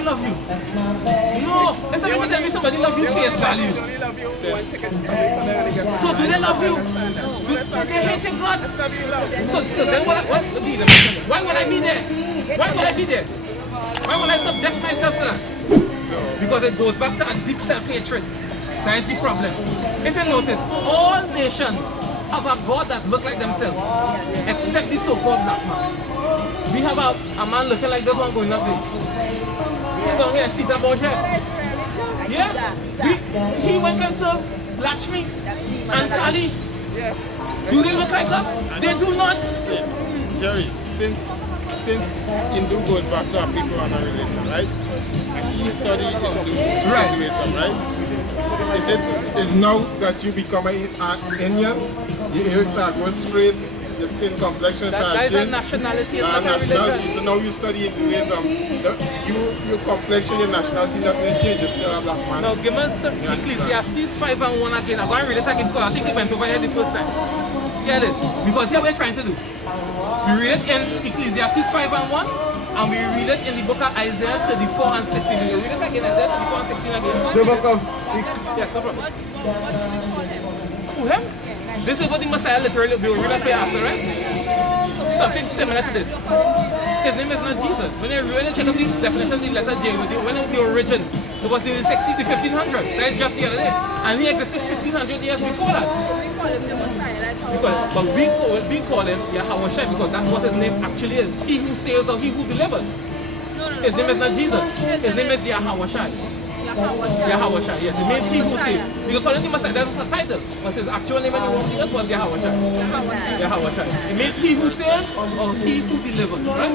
I love you. No, let's not even tell me somebody love you face value. They only love you 1 second to something, but they're going to get So do they love you? Do they hate in God? So then what? Why would I be there? Why would I be there? Why would I subject myself to that? Because it goes back to a deep self-hatred. That's the problem. If you notice, all nations have a God that looks like themselves, except the so-called black man. We have a man looking like this one going up there. Down here, Caesar Borgia. Yeah? He went and served Lakshmi and Kali. Do they look like us? They do not. Jerry, since Hindu goes back to our people and our religion, right? And he studied Hinduism, right? Is now that you become an Indian, your hair start going straight, your skin complexion start changing. That is a nationality, it's not a religion. So now you study Hinduism, your complexion, your nationality, nothing changes, still a black man. Now give us some Ecclesiastes 5 and 1 again. I'm going to read it again because I think it went over here the first time. Get it? Because here we're trying to do. We read it in Ecclesiastes 5 and 1, and we read it in the book of Isaiah 34 and 16. We read it again, Isaiah 34 and 16 again. The book of... Yes, no problem. Who, him? This is what the Messiah literally will read up here after, right? Something similar to this. His name is not Jesus. When they really check up the definition of the letter J, when it was the origin, it was in the 1500s. That is just the other day. And he existed 1500 years before that. But we call him Yahawashi because that's what his name actually is. He who saves or he who delivers. His name is not Jesus. His name is Yahawashi. Yahawashi, yes. It means he who saves. You can call him the Messiah. That's a title. But his actual name when he walked the earth was Yahawashi. Yahawashi. It means he who saves or he who delivers. Right?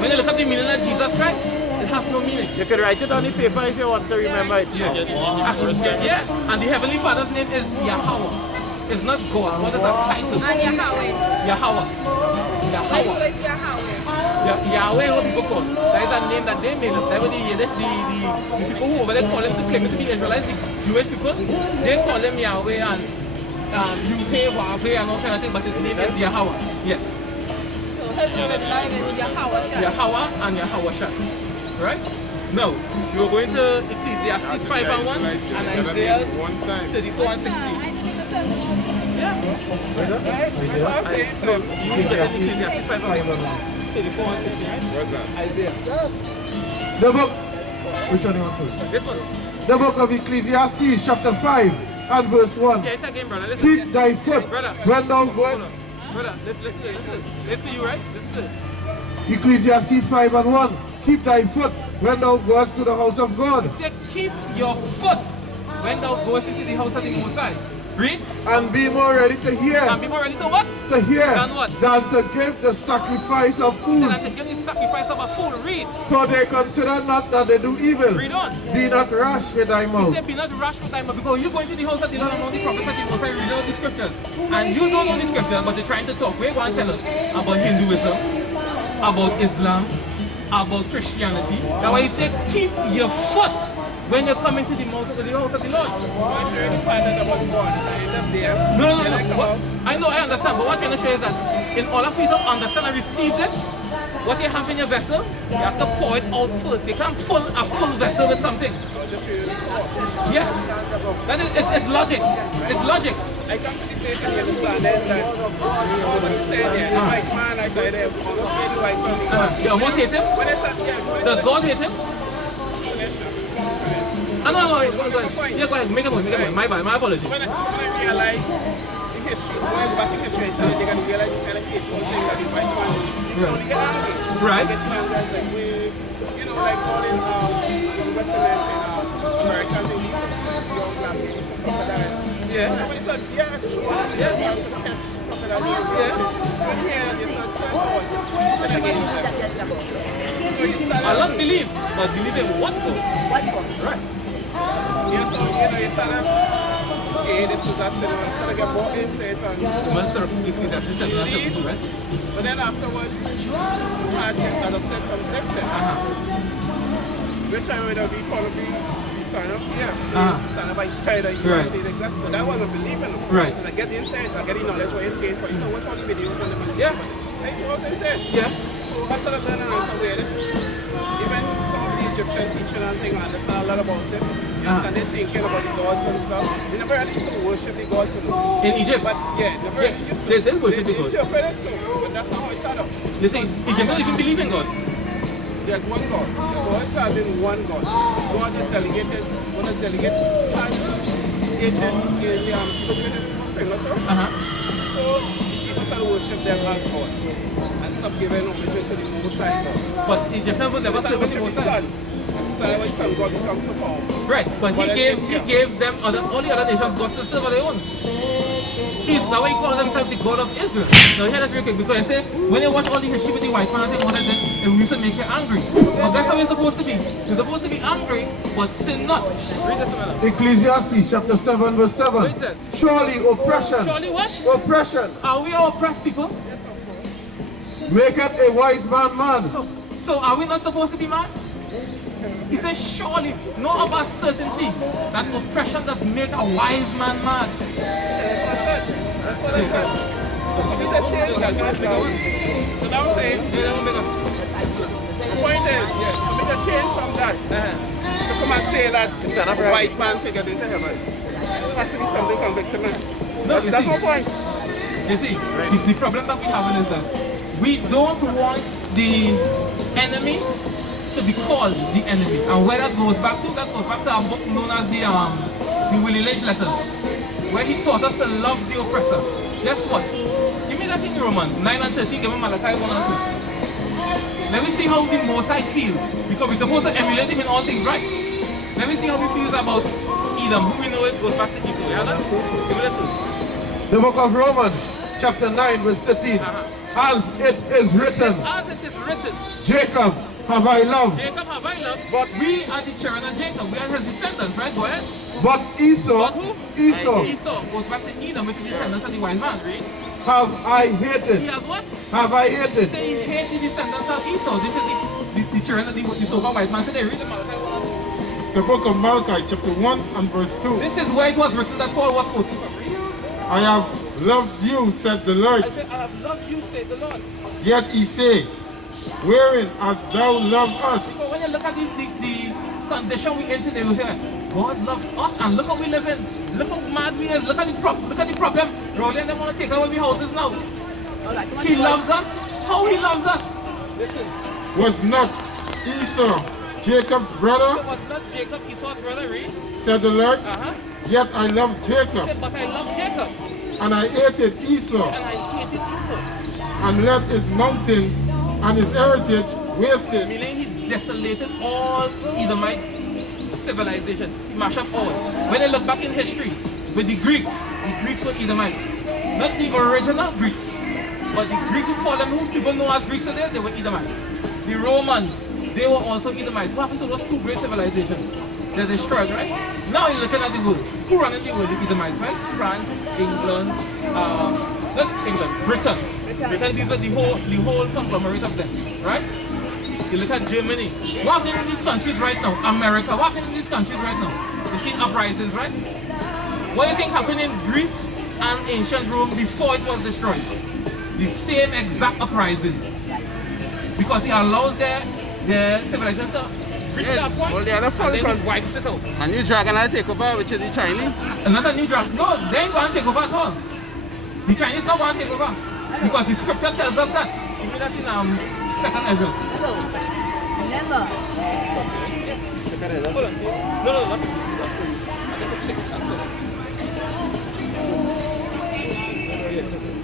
When you look at the meaning of Jesus Christ, it has no meaning. You can write it on the paper if you want to remember it. Yeah. And the Heavenly Father's name is Yahawah. It's not God. What is that title? Yahweh. Yahawah. Yahawah. Yahweh, what people call. That is a name that they made up. That was the people who over there call him to claim to be Israelites, the Jewish people. They call him Yahweh and Yahawah and all kind of things, but his name is Yahawah. Yes. So his name is Yahawah. Yahawah and Yahawashi. Right? No. You are going to Ecclesiastes 5 and 1 and Isaiah 34 and 16. Yeah. Ecclesiastes 5 and 1. 34 and 16, right? What's that? Isaiah. The book... Which one do you want first? This one. The book of Ecclesiastes, chapter 5 and verse 1. Yeah, it's again, brother. Listen. Keep thy foot when thou goest... Brother, listen. Listen to you, right? Listen to this. Ecclesiastes 5 and 1. Keep thy foot when thou goest to the house of God. He said, keep your foot when thou goest into the house of the Most High. Read. And be more ready to hear. And be more ready to what? To hear. Than what? Than to give the sacrifice of food. Than to give the sacrifice of a fool. Read. For they consider not that they do evil. Read on. Be not rash with thy mouth. He said, be not rash with thy mouth. Because you go into the house of the Lord and all the prophets of the Most High, read all the scriptures. And you don't know the scriptures, but they're trying to talk. We're going to tell us about Hinduism, about Islam, about Christianity. That's why he said, keep your foot when you come into the house of the Lord. No. I know, I understand, but what I'm trying to show is that in order for you to understand and receive this, what you have in your vessel, you have to pour it out first. You can't fill a full vessel with something. Yes, that is, it's logic. It's logic. I come to the place and you understand that what you said there, the white man I said there, the white man. You almost hate him? Does God hate him? No, go ahead. Yeah, go ahead. Make a point. My apologies. When I realize the history, going back in history, they're going to realize the kind of hateful thing that the white man did. You only get angry. Right. Get mad guys like we, like calling Western Americans and young black people to crocodile. Yeah. Everybody said, yeah, sure. Yeah. I don't believe, but believe in what though? Right. Yeah, so you start to, this is that, start to get more into it. Right? But then afterwards, you had, as I said, conflicted. Which I would have been probably starting up here. Starting by spider, you right. Say exactly. But that wasn't believing. Right. And I get the insight, I get the knowledge what you're saying, but you know what's on the video, what's on the video. Yeah. I suppose it's it. Yeah. So I started learning on somewhere. This is even some of the Egyptian teaching and thing, I understand a lot about it. And they're thinking about the gods and stuff. They never really used to worship the gods. In Egypt? But yeah, never really used to. They didn't worship the gods. They interpret it so, but that's not how it's set up. Listen, Egypt don't even believe in gods. There's one God. The gods have been one God. God is delegated, one is delegated time agent in people doing this thing also. So people start to worship them as gods. And stop giving homage to the Most High God. But Egyptians would never serve the Most High. So when some God becomes so powerful. Right, but he gave them all the other nations gods to serve on their own. That's why he calls himself the God of Israel. Now hear this real quick, because I say when you watch all the history with the white man and all that, it used to make you angry. But that's how it's supposed to be. You're supposed to be angry, but sin not. Read this one. Ecclesiastes chapter 7 verse 7. Surely oppression. Surely what? Oppression. Are we all oppressed people? Maketh a wise man mad. So are we not supposed to be mad? He says, surely, know of a certainty that oppression does make a wise man mad. So now I'm saying, the point is, to make a change from that, to come and say that white man can get into heaven, there has to be something convicting me. No, That's my point. You see, the problem that we have is that we don't want the enemy to be called the enemy. And where that goes back to a book known as the Willie Lynch letters, where he taught us to love the oppressor. Guess what? Give me that in Romans 9 and 13, give me Malachi 1 and 2. Let me see how the Most High feels, because we're supposed to emulate him in all things, right? Let me see how he feels about Edom, who we know it goes back to Esau. Yeah, give me this. The book of Romans chapter 9 verse 13. As it is written. As it is written. Jacob have I loved. Jacob have I loved. But we are the children of Jacob. We are his descendants, right? Go ahead. But Esau. But who? Esau goes back to Edom, which is the descendants of the wise man, right? Have I hated. He has what? Have I hated. Say he hates the descendants of Esau. This is the children of the so-called wise man. So they read the Malachi 1. The book of Malachi, chapter 1 and verse 2. This is where it was written that Paul was quoting from. I have loved you, said the Lord. I said, I have loved you, said the Lord. Yet he say, wherein hast thou loved us? Because when you look at the condition we enter in, you say, God loved us and look how we live in. Look how mad we is. Look at the problem. Rolly and them want to take away our houses now. He loves us. How he loves us? Listen. Was not Esau Jacob's brother? Was not Jacob Esau's brother, read? Said the Lord. Yet I loved Jacob. Said, but I love Jacob. And I hated Esau. And I hated Esau. And left his mountains and his heritage wasted. Meaning he desolated all Edomite civilization. He mashed up all. When they look back in history, with the Greeks were Edomites. Not the original Greeks, but the Greeks who call them, who people know as Greeks today, they were Edomites. The Romans, they were also Edomites. What happened to those two great civilizations? They're destroyed, right? Now you're looking at the world. Who running the world? The Edomites, right? France, England, not England, Britain. These are the whole conglomerate of them, right? You look at Germany. What happening in these countries right now? America. What happening in these countries right now? You see uprisings, right? What do you think happened in Greece and ancient Rome before it was destroyed? The same exact uprisings. Because it allows their civilization to reach that point, well, they are and then it wipes it out. A new dragon I take over, which is the Chinese. Another new dragon. No, they ain't going to take over at all. The Chinese not going to take over. Because the scripture tells us that. Give me that in Second Ezra. Remember. Hold on. No, not 6 and 7.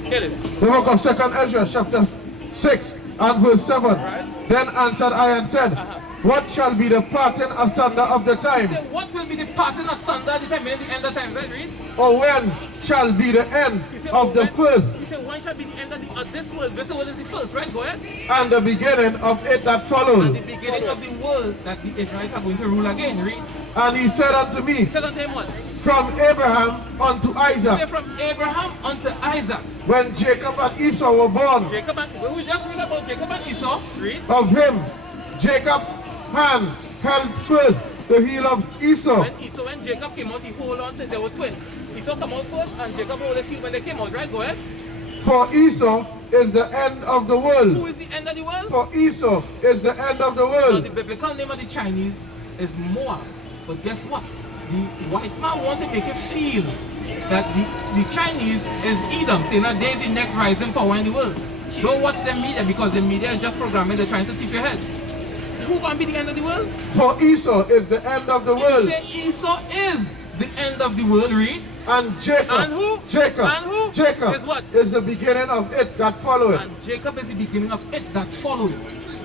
Here it is. The book of Second Ezra chapter 6 and verse 7. Right. Then answered I and said, what shall be the parting asunder of the time? Say, what will be the parting asunder at the time, meaning the end of time, right? Read. Or when shall be the end of the first? He said, when shall be the end of this world? This world is the first, right? Go ahead. And the beginning of it that followed. And the beginning of the world that the Israelites are going to rule again, read. And he said unto me, He said unto him what? from Abraham unto He Isaac. said, from Abraham unto Isaac. When Jacob and Esau were born, Jacob and, when we just read about Jacob and Esau, read. of him Jacob hand held first the heel of Esau. When Jacob came out, he hold on to, they were twins. Esau come out first and Jacob hold his heel when they came out, right? Go ahead. For Esau is the end of the Who world. is the end of the world? For Esau is the end of the Now, world. the biblical name of the Chinese is Moab. But guess what? The white man wants to make it feel that the Chinese is Edom, saying that they're the next rising power in the world. Don't watch the media because the media is just programming, they're trying to tip your head. Who gonna be the end of the world? For Esau is the end of the world. Say Esau is the end of the world, read. And Jacob, And who? Jacob, And who? Jacob Is what? is the beginning of it that followeth. And Jacob is the beginning of it that follows.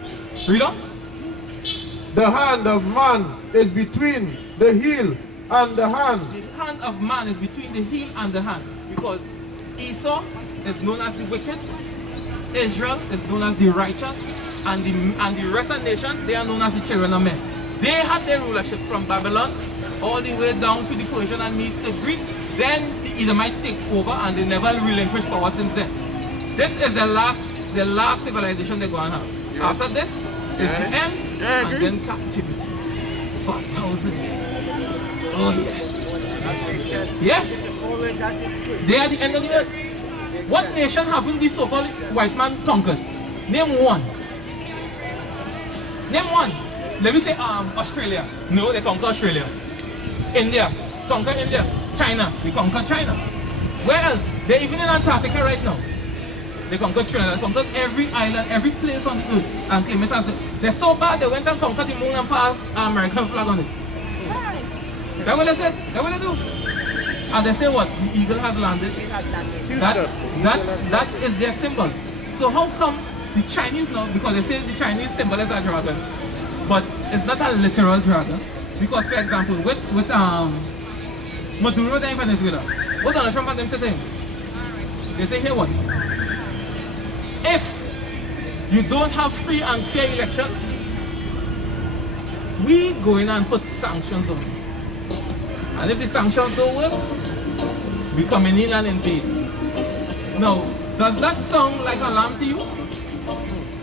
Read on. The hand of man is between the heel and the hand. The hand of man is between the heel and the hand. Because Esau is known as the wicked, Israel is known as the righteous, and the rest of the nations, they are known as the children of men. They had their rulership from Babylon all the way down to the Persian and Medes to Greece. Then the Edomites take over and they never relinquished power since then. This is the last civilization they're going to have. Yes. After this is the end and then captivity for 1,000 years. Oh yes. Yeah. They are the end of the earth. What nation having this so-called white man conquered? Name one. Name one. Let me say Australia. No, they conquer Australia. India. Conquer India. China. They conquer China. Where else? They're even in Antarctica right now. They conquered Trinidad. They conquered every island, every place on the earth and claim it as they're so bad they went and conquered the moon and put an American flag on it. That's what they said. That's what they do. And they say what? The eagle has landed. That is their symbol. So how come the Chinese now, because they say the Chinese symbol is a dragon, but it's not a literal dragon. Because for example, with Maduro there in Venezuela, what Donald Trump and them say to him? They say, here what? If you don't have free and fair elections, we go in and put sanctions on you. And if the sanctions don't work, we come in and invade. Now, does that sound like a lamb to you?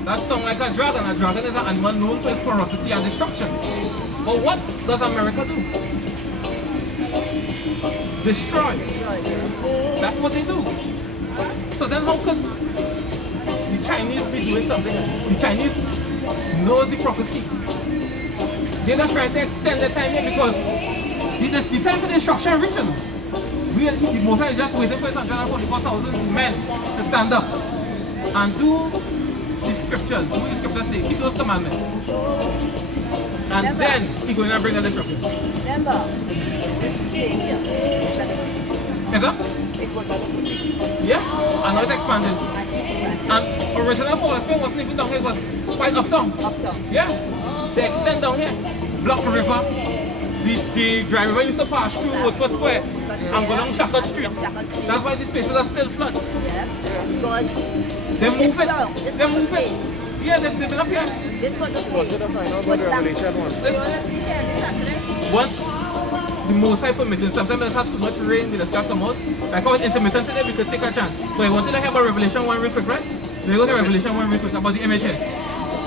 That sounds like a dragon. A dragon is an animal known for its ferocity and destruction. But what does America do? Destroy. That's what they do. So then how could the Chinese be doing something? The Chinese knows the prophecy. They're not trying to extend the time here because the time for the destruction reaching. The Moses is just waiting for 144,000 men to stand up and do the scriptures, say, keep those commandments. And then he's going to bring the destruction. Remember, Yes, sir? Yeah, and now it's expanded. And original Power Spring wasn't even down here, it was quite uptown. Yeah, they extend down here. Block River. The driver used to pass through Woodford Square and go down Shackle Street. That's why these places are still flood. They move it. They move it. Yeah, they've been up here. Once the most high permission, sometimes it's had too much rain, we just can't come out. Like how it's intermittent today, we could take a chance. But I wanted to hear about Revelation 1 real quick, right? They go to Revelation 1 real quick about the MHN.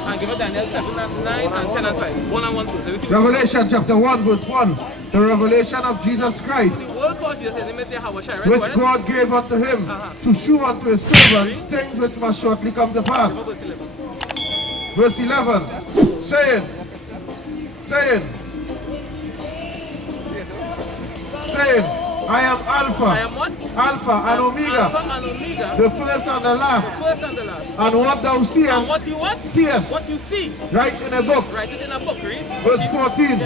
And give it Daniel 7 and 9 and 10 and 5. 1 and 1, 2. Revelation chapter 1 verse 1. The revelation of Jesus Christ, The word called Jesus, they may say Hawashi, right? which God gave unto him to shew unto his servants things which must shortly come to pass. Verse 11. Saying, I am Alpha, I am what? Alpha and Omega, Alpha and Omega, the first and the last. first and the last. And what thou And seest, what you what? seest, What you see. write in a book. Write it in a book, read. Verse 14.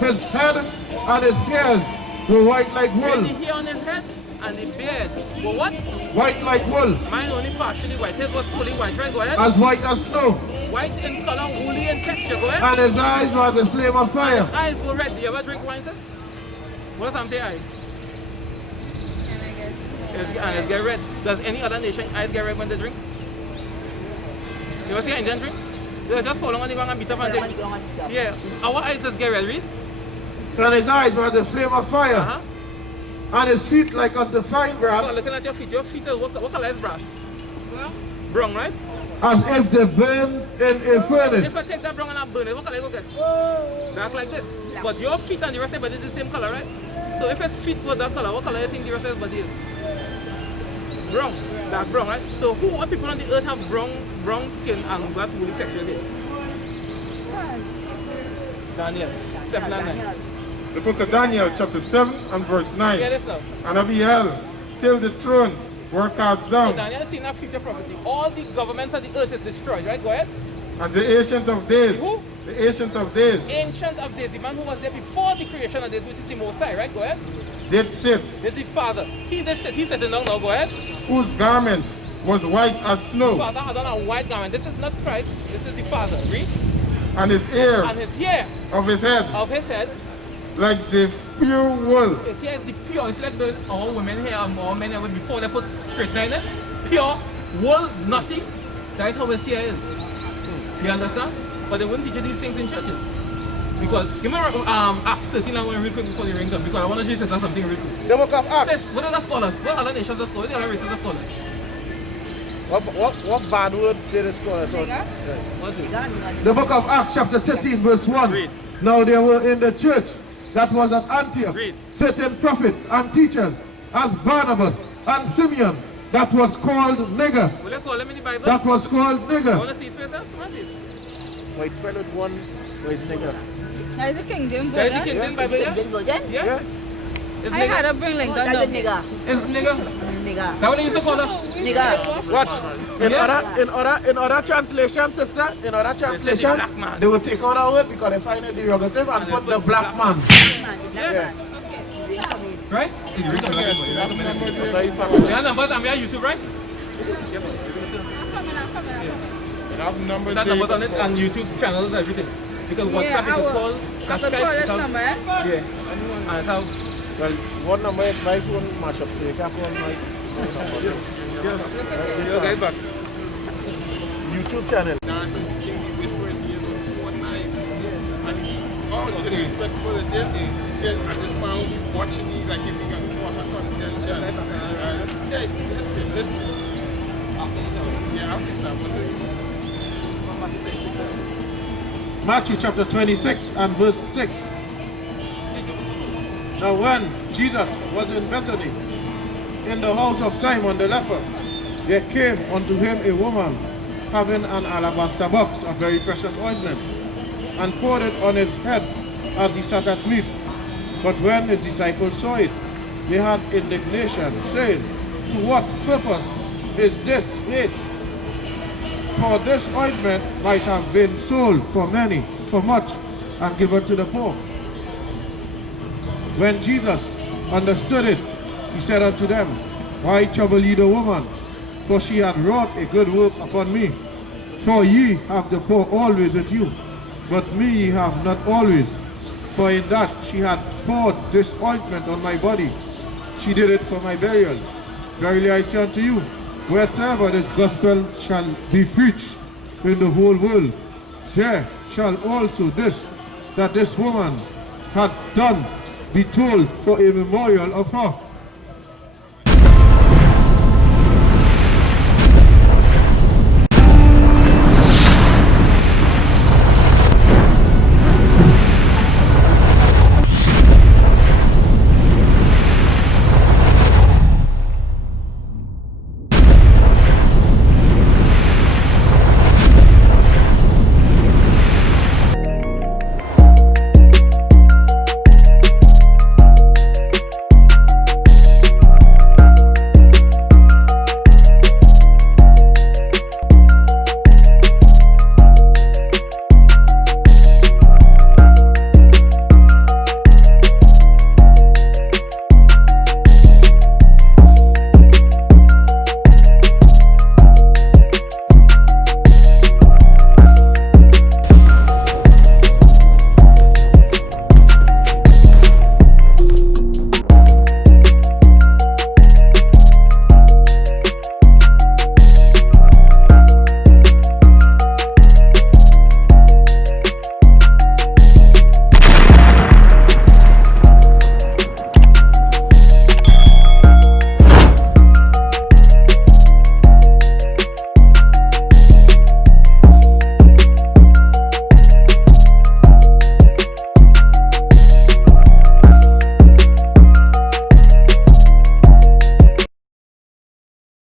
His head and his hairs were white like Read wool. the hair on his head and the beard. Well, what? White like wool, Mine only partially white. His was fully white, right? Go ahead. as white as snow. White in color, woolly in texture. Go ahead. And his eyes were the flame of fire. Eyes were red. Do you ever drink wine, sis? What's something eyes? And it get red. Does any other nation eyes get red when they drink? You ever see an Indian drink? They just fall on the ground and beat up and drink. Yeah, our eyes just get red, read. And his eyes were the flame of fire. And his feet like unto fine So brass, looking at your feet is what color is brass? Brown, right? as if they burned in a If furnace. I take that brown and I burn it, what color you gonna get? Dark like this. But your feet and the rest of your body is the same color, right? So if his feet were that color, what color do you think the rest of his body is? Brown. Dark brown, right? So who are people on the earth have brown skin and got woolly texture there? Daniel. 7 and 9. The book of Daniel, chapter 7 and verse 9. Yeah, this now. And I beheld till the throne were cast So down, Daniel seen a future prophecy. All the governments of the earth is destroyed, right? Go ahead. and the ancient of days, Who? the ancient of days, Ancient of days, the man who was there before the creation of days, which is the Most High, right? Go ahead. did sit, This is the Father. He did sit. He's sitting down now. Go ahead. whose garment was white as The snow, Father had on a white garment. This is not Christ. This is the Father. Read. and his hair And his hair of his head of his head, like the pure wool. his hair is the pure. It's like the all women hair and all men hair before they put straight line in. Pure, wool, nothing. That is how his hair is. You understand? But they wouldn't teach you these things in churches. Because, give me Acts 13 and 1 real quick before the ring come, because I want to show you something real quick. The book of Acts. Says, what are the scholars? What other nations are scholars? What other races are scholars? What bad word did it score? What's this? The book of Acts chapter 13 verse 1. Read. Now there were in the church that was at Antioch Read. certain prophets and teachers as Barnabas and Simeon that was called nigger. Will you call them in the Bible? That was called I nigger. want to see it for yourself. Come on, see it. Why spell it one? Why is nigger? That is the King James That is the Version. King James Bible, yeah? Version? Yeah? It's I nigger. had a bring like that. That's a nigga. It's nigger. Nigga. That what they used to call us? Nigga. What? Yeah. In other translation, sister, in other translation, black man. they will take out our word because they find it derogative and put the black man. Yeah. Right? You read the Bible. You read the Bible. They You have numbers and we are YouTube, right? It have numbers That there. numbers on it and YouTube channels, everything. Because WhatsApp you can call. I could call this number, eh? Yeah. And how? Well, one number is my phone mashup, so you can't call my phone number. You guys back. YouTube channel. Oh, disrespectful to them. He said, and this man will be watching me like if he got caught a confidential. Hey, listen. Yeah, Matthew chapter 26 and verse 6. Now when Jesus was in Bethany, in the house of Simon the leper, there came unto him a woman having an alabaster box of very precious ointment, and poured it on his head as he sat at meat. But when his disciples saw it, they had indignation, saying, to what purpose is this placed? For this ointment might have been sold for much, and given to the poor. When Jesus understood it, he said unto them, why trouble ye the woman? For she hath wrought a good work upon me. For ye have the poor always with you, but me ye have not always. For in that she had poured this ointment on my body, she did it for my burial. Verily I say unto you, wheresoever this gospel shall be preached in the whole world, there shall also this, that this woman hath done, be told for a memorial of her.